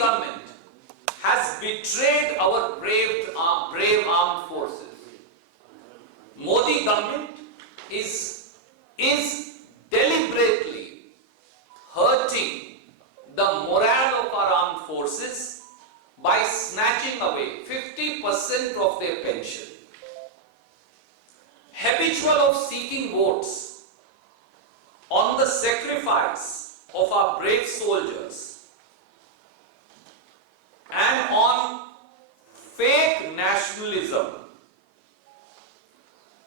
government has betrayed our brave armed forces. Modi government is deliberately hurting the morale of our armed forces by snatching away 50% of their pension. Habitual of seeking votes on the sacrifice of our brave soldiers and on fake nationalism,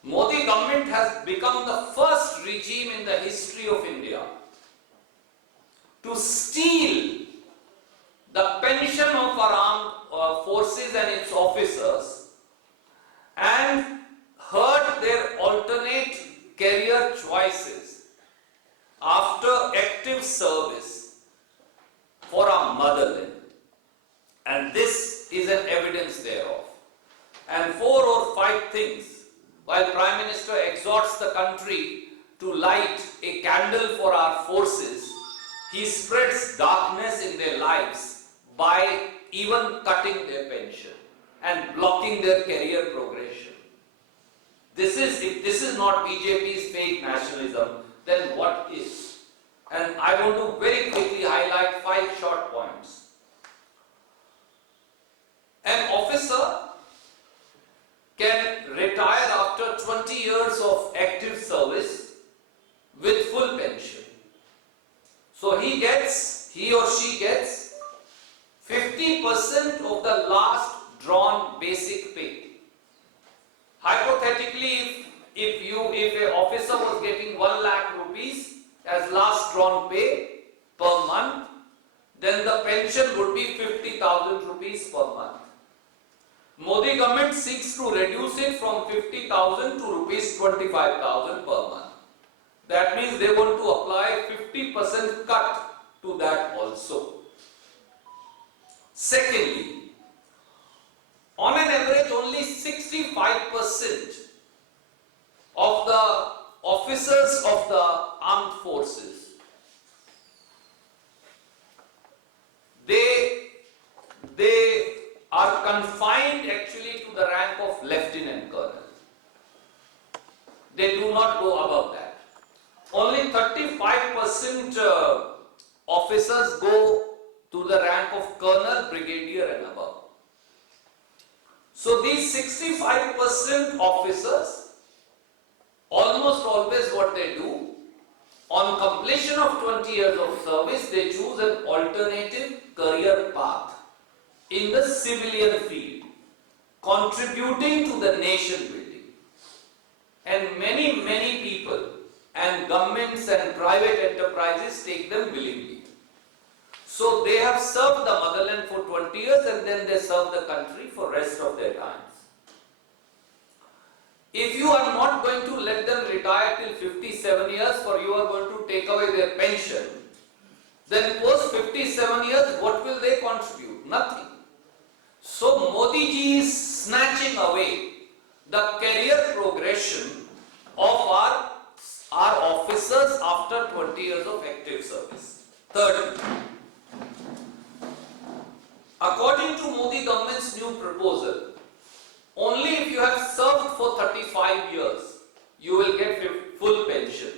Modi government has become the first regime in the history of India to steal the pension of our armed forces and its officers and hurt their alternate career choices after active service for our motherland. And this is an evidence thereof. And 4 or 5 things, while Prime Minister exhorts the country to light a candle for our forces, he spreads darkness in their lives by even cutting their pension and blocking their career progression. If this is not BJP's fake nationalism, then what is? And I want to very quickly highlight 5 short points. An officer can retire after 20 years of active service with full pension. So he or she gets 50% of the last drawn basic pay. Hypothetically, if an officer was getting 1 lakh rupees as last drawn pay per month, then the pension would be 50,000 rupees per month. Modi government seeks to reduce it from 50,000 to rupees 25,000 per month. That means they want to apply 50% cut to that also. Secondly, on an average, only 65% of the officers of the armed forces, they are confined actually to the rank of lieutenant colonel. They do not go above that. Only 35% officers go to the rank of colonel, brigadier and above. So these 65% officers, almost always what they do, on completion of 20 years of service, they choose an alternative career path in the civilian field, contributing to the nation building. And many people and governments and private enterprises take them willingly. So they have served the motherland for 20 years and then they serve the country for rest of their lives. If you are not going to let them retire till 57 years, or you are going to take away their pension, then post 57 years, what will they contribute? Nothing. So Modi ji is snatching away the career progression of our officers after 20 years of active service. Thirdly, according to Modi government's new proposal, only if you have served for 35 years, you will get full pension.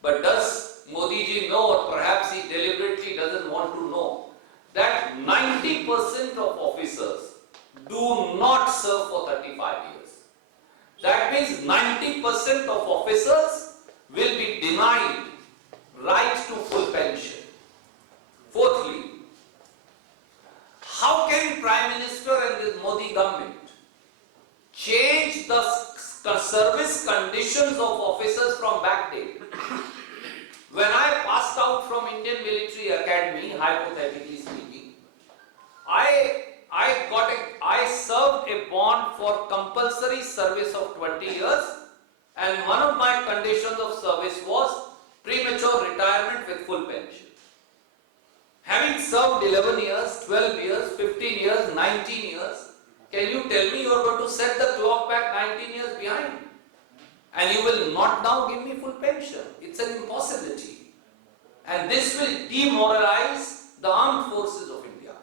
But does Modi ji know, or perhaps he deliberately doesn't want to know, that 90% of officers do not serve for 35 years. That means 90% of officers will be denied right to full pension. Fourthly, how can Prime Minister and the Modi government change the service conditions of officers from backdate? When I passed out from Indian Military Academy, hypothetically speaking, I served a bond for compulsory service of 20 years, and one of my conditions of service was premature retirement with full pension. Having served 11 years, 12 years, 15 years, 19 years, can you tell me you are going to set the clock back 19 years behind? And you will not now give me full pension. It's an impossibility. And this will demoralize the armed forces of India.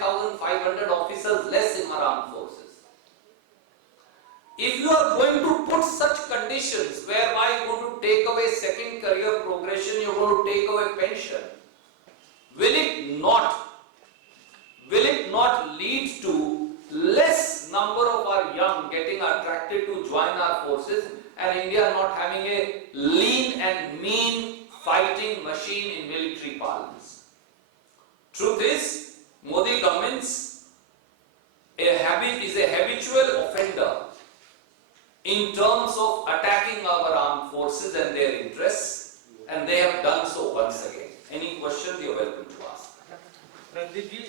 9,500 officers less in our armed forces. If you are going to put such conditions whereby you are going to take away second career progression, you are going to take away pension, will it not lead to less number of our young getting attracted to join our forces and India not having a lean and mean fighting machine in military parlance? Truth is, Modi government is a habitual offender in terms of attacking our armed forces and their interests, and they have done so once again. Any question, you are welcome to ask. Randeep ji,